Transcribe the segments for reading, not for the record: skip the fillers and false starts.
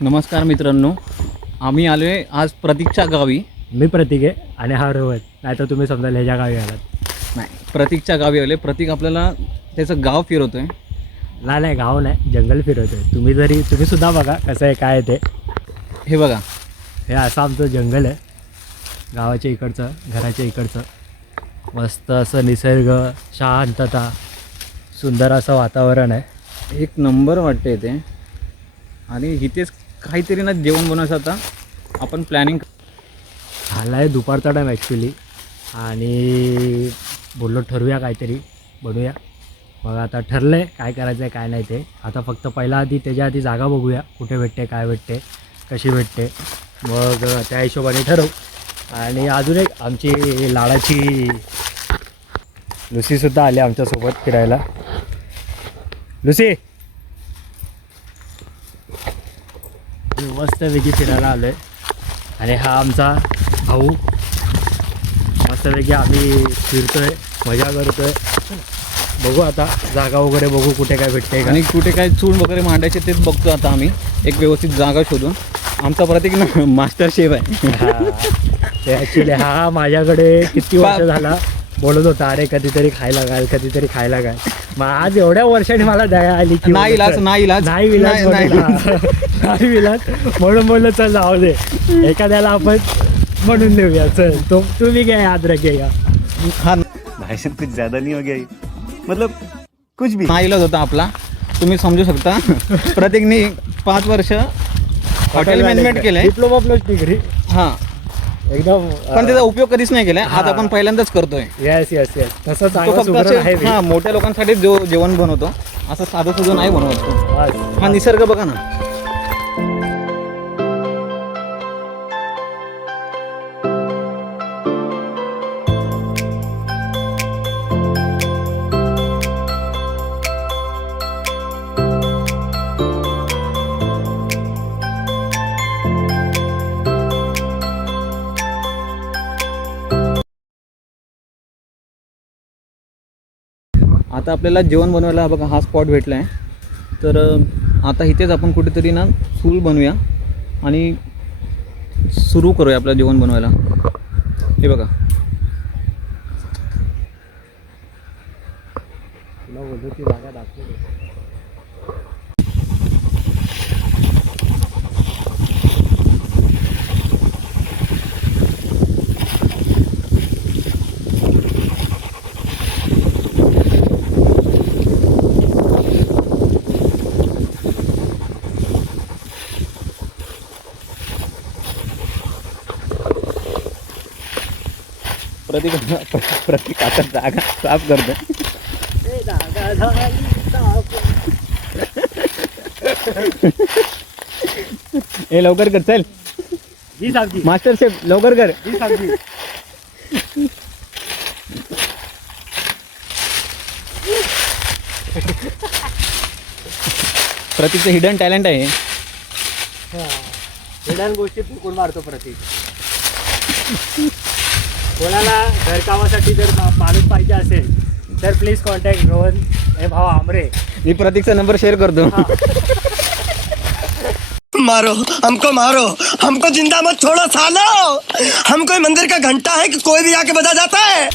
नमस्कार मित्रांनो, आम्ही आलो आहे आज प्रतीकच्या गावी. मी प्रतीक आहे आणि हा रोहन. नाही तर तुम्ही समजा ह्याच्या गावी आलात. नाही, प्रतीकच्या गावी आले. प्रतीक आपल्याला त्याचं गाव फिरवतो आहे. नाही गाव नाही, जंगल फिरवतोय. तुम्ही सुद्धा बघा कसं आहे काय आहे ते. हे बघा, हे असं आमचं जंगल आहे, गावाच्या इकडचं, घराच्या इकडचं. मस्त असं निसर्ग, शांतता, सुंदर असं वातावरण आहे. एक नंबर वाटते ते. आणि इथेच काहीतरी ना जेवण बनवायचं. आता आपण प्लॅनिंग झाला आहे दुपारचा टाईम ॲक्च्युली, आणि बोललो ठरवूया काहीतरी बनवूया. मग आता ठरलं आहे काय करायचं आहे काय नाही ते. आता फक्त पहिला आधी त्याच्या आधी जागा बघूया, कुठे भेटते, काय भेटते, कशी भेटते. मग त्या हिशोबाने ठरवू. आणि अजून एक आमची लाडाची लुसीसुद्धा आली आमच्यासोबत फिरायला. लुसी, मस्तपैकी फिरायला आलो आहे. आणि हा आमचा भाऊ. मस्तपैकी आम्ही फिरतोय, मजा करतोय. बघू आता जागा वगैरे बघू कुठे काय भेटते आणि कुठे काय चूल वगैरे मांडायचे तेच बघतो आता आम्ही, एक व्यवस्थित जागा शोधून. आमचा प्रतीक ना मास्टर शेफ आहे. ते ॲक्च्युली हा माझ्याकडे किती वर्ष झाला बोलत होता, अरे कधीतरी खायला घाल, कधीतरी खायला घाल. मग आज एवढ्या वर्षांनी मला दया आली की नाही इलाज नाही विलाज म्हणून बोललं चल जाऊ दे, एखाद्याला आपण म्हणून देऊया. चल तुम्ही काय याद रखेगा. हा भाई साहब कुछ ज्यादा नहीं हो गया ये? मतलब कुछ भी नाही इलाज होता आपला, तुम्ही समजू शकता. प्रतीकनी 5 वर्ष हॉटेल मॅनेजमेंट केलंय, डिप्लोमा प्लस डिग्री. हां, एकदम पण त्याचा उपयोग कधीच नाही केलाय. आज आपण पहिल्यांदाच करतोय. येस तसं तो चांगलं फक्त सुगरण आहे असे मोठ्या लोकांसाठी जो जेवण बनवतो, असं साधं सुद्धा नाही बनवत तो. बस. हा निसर्ग बघा ना. आता आपल्याला जेवण बनवायला बघा हा स्पॉट भेटला आहे. तर आता इथेच आपण कुठेतरी ना चूल बनवूया आणि सुरू करूया आपलं जेवण बनवायला. हे बघा, तुला बोलतो ती जागा दाखवली. प्रतीक आता जागा साफ करतो. हे लवकर कर, चल मास्टर शेफ लवकर कर. प्रतीकचं हिडन टॅलेंट आहे. हिडन गोष्टी फुकून मारतो प्रतीक. कोणाला घरकामासाठी जर माणूस पाहिजे असेल तर प्लीज कॉन्टॅक्ट रोहन हे भाऊ आमरे. मी प्रतीकचा नंबर शेअर करतो. मारो हमको जिंदा मत छोड़ो सालो. हम कोई मंदिर का घंटा है कि कोई भी आके बजा जाता है.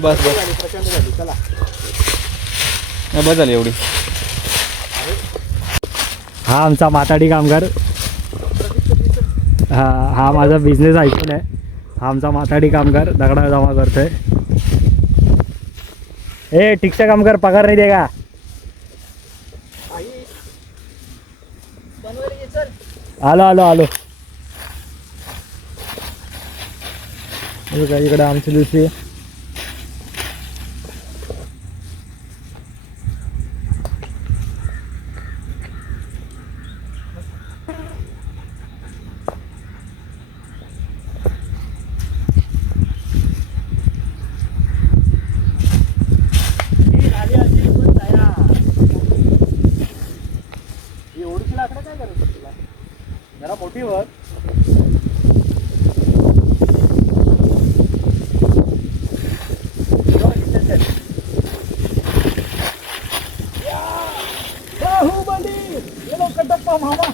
बस प्रचंड झाली. चला बस झाली एवढी. हा आमचा माताडी कामगार. हा माझा बिझनेस ऐकून आहे. हा आमचा माताडी कामगार दगडा जमा करतोय. ए ठीकचा कामगार पगार नाही दे का. आलो इकडे आमची लुसी. जरा मोठी वर कटप्पा मामा.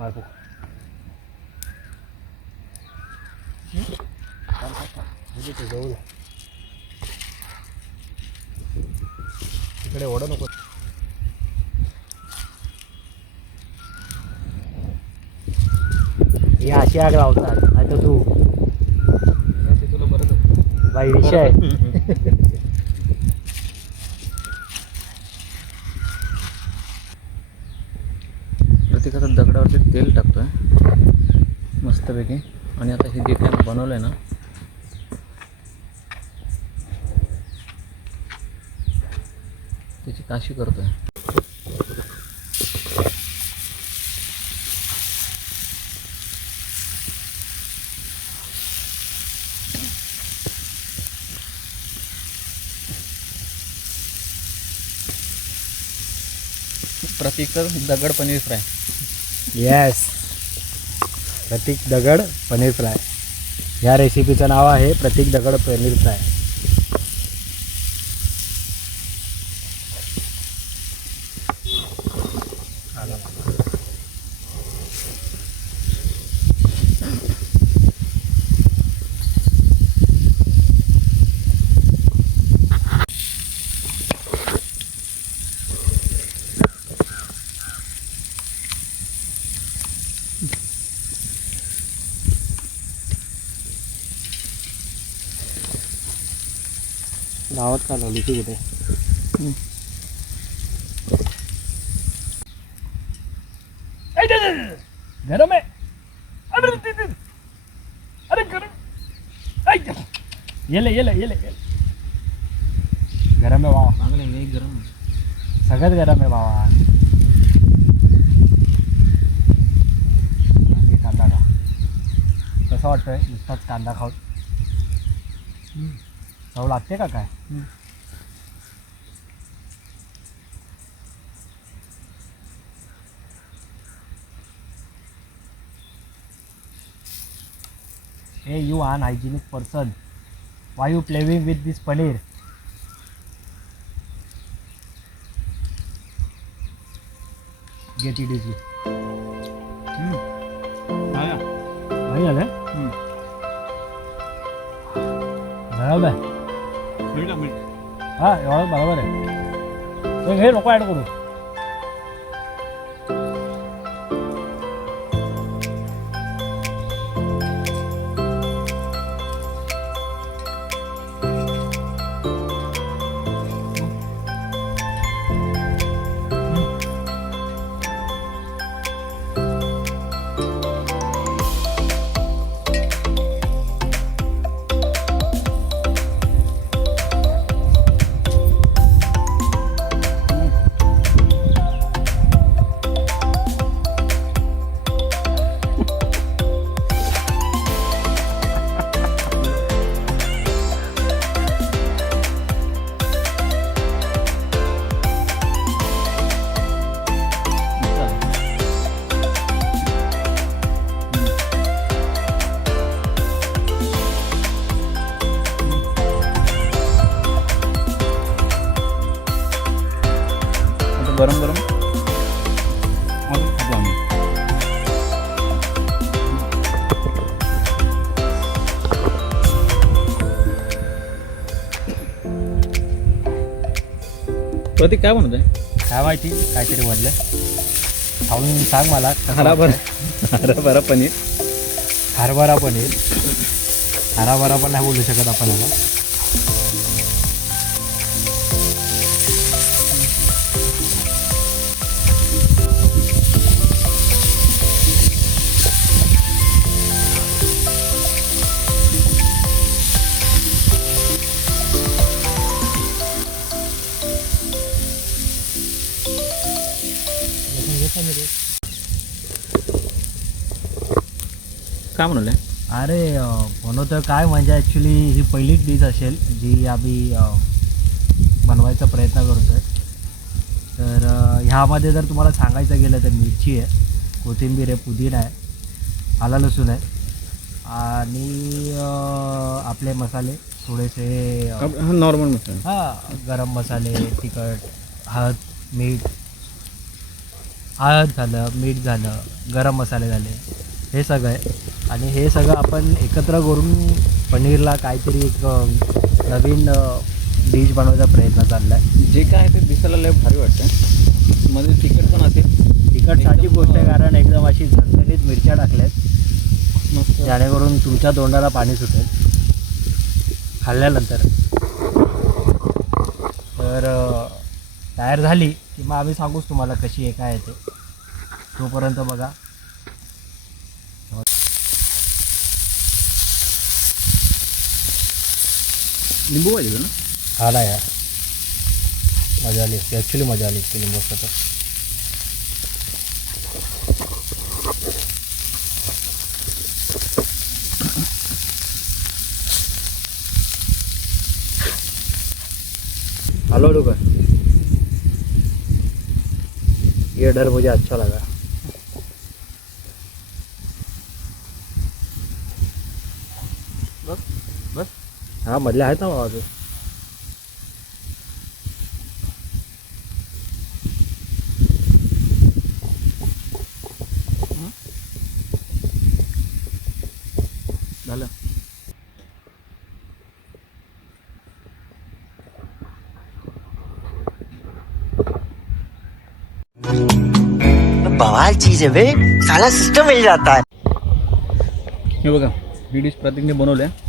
मारतो. इकडे ओढ नको. हे अशी आग लावतात नाही तर तू तुला बरं बाई विषय आहे. प्रत्येक आता दगडावरती तेल टाकतोय मस्तपैकी. आणि आता हे जे काय बनवलं आहे ना त्याची काशी करतोय. प्रतीकचं दगड पनीर फ्राय. येस, प्रतीक दगड पनीर फ्राय. या रेसिपीचं नाव आहे प्रतीक दगड पनीर फ्राय. गावात का लावली ती कुठे? गरम आहे. अरे गरम. येले येले येले गरम आहे बाबा. चांगलं आहे गरम. सगळ्यात गरम आहे बाबा. कांदा का कसं वाटतंय नुसताच कांदा खाऊन? चव लागते का काय? Hey, you unhygienic person. Why you playing with this paneer? Get it easy. नाही झालं? बरोबर आहे. हा एवढं बरोबर आहे. हे नको ॲड करू. गरम गरम खातो आम्ही. प्रतीक काय बनवत आहे? काय माहिती काहीतरी बनलं. खाऊन सांग मला. हरभरा पनीर. हरभरा पनीर. हरभरा पण नाही बोलू शकत आपण याला. काय बनवलं? अरे बनवतं काय म्हणजे ॲक्च्युली ही पहिलीच डिश असेल जी आम्ही बनवायचा प्रयत्न करतो आहे. तर ह्यामध्ये जर तुम्हाला सांगायचं गेलं तर मिरची आहे, कोथिंबीर आहे, पुदिना आहे, आला लसूण आहे आणि आपले मसाले थोडेसे नॉर्मल मसाला. हां गरम मसाले, तिखट, हळद झालं, मीठ झालं, गरम मसाले झाले, हे सगळं आहे. आणि हे सगळं आपण एकत्र करून पनीरला काहीतरी एक नवीन डिश बनवायचा प्रयत्न चालला आहे. जे काय आहे ते दिसायला लय भारी वाटतं. मध्ये तिखट पण असेल. तिखटसाठी गोष्ट आहे, कारण एकदम अशी झणझणीत मिरच्या टाकल्यात मस्त. जेणेकरून तुमच्या तोंडाला पाणी सुटेल खाल्ल्यानंतर. तर तयार झाली की मग आम्ही सांगूच तुम्हाला कशी आहे काय आहे ते. तोपर्यंत बघा. लिंबू पाहिजे ना. आला यार, मजा आली असते, ॲक्च्युली मजा आली असते लिंबू असतं तर. हेलो लोग, ये डर मुझे अच्छा लगा. बस. हाँ मधले आहेत ना बाबा. झालं. बवाल चीज है बे, साला सिस्टम मिल जाता है. हे बघा, ही डिश प्रतीकने बनवली आहे.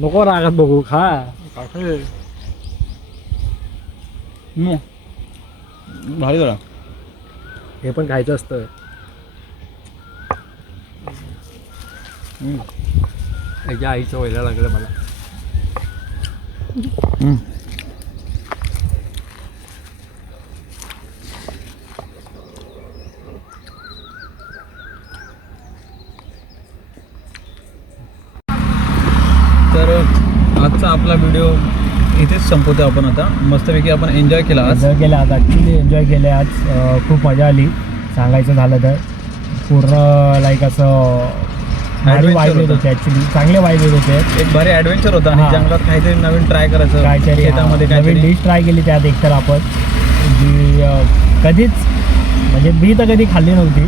नको रागात बघू, खा. भारी झाला. हे पण खायचं असतं. त्याच्या आईचं व्हायला लागलं मला. तर आजचा आपला व्हिडिओ इथेच संपवतो आपण आता. मस्तपैकी आपण एन्जॉय केला आज. एन्जॉय केलं आज, ॲक्च्युली एन्जॉय केले आज. खूप मजा आली सांगायचं झालं तर. पूर्ण लाईक असं भारी वाईब येत होते, ॲक्च्युली चांगले वाईब येत होते. एक भारी ॲडव्हेंचर होता आणि हां. जंगलात काहीतरी नवीन ट्राय करायचं, काहीतरी शेतामध्ये नवीन काहीतरी. डिश ट्राय केली त्यात एकतर आपण, जी कधीच म्हणजे मी तर कधी खाल्ली नव्हती.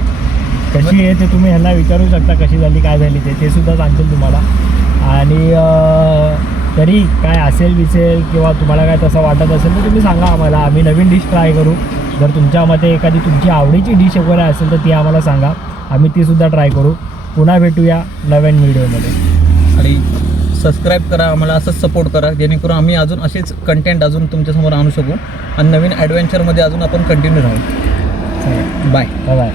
कशी आहे ते तुम्ही ह्यांना विचारू शकता, कशी झाली काय झाली ते सुद्धा सांगतील तुम्हाला. आणि तरी काय असेल बिसेल किंवा तुम्हाला काय तसं वाटत असेल तर तुम्ही सांगा आम्हाला, आम्ही नवीन डिश ट्राय करू. जर तुमच्या मते एखादी तुमची आवडीची डिश वगैरे असेल तर ती आम्हाला सांगा, आम्ही तीसुद्धा ट्राय करू. पुन्हा भेटूया नवीन व्हिडिओमध्ये. आणि सबस्क्राईब करा, आम्हाला असंच सपोर्ट करा, जेणेकरून आम्ही अजून असेच कंटेंट अजून तुमच्यासमोर आणू शकू आणि नवीन ॲडव्हेंचरमध्ये अजून आपण कंटिन्यू राहू. चला बाय. बाय.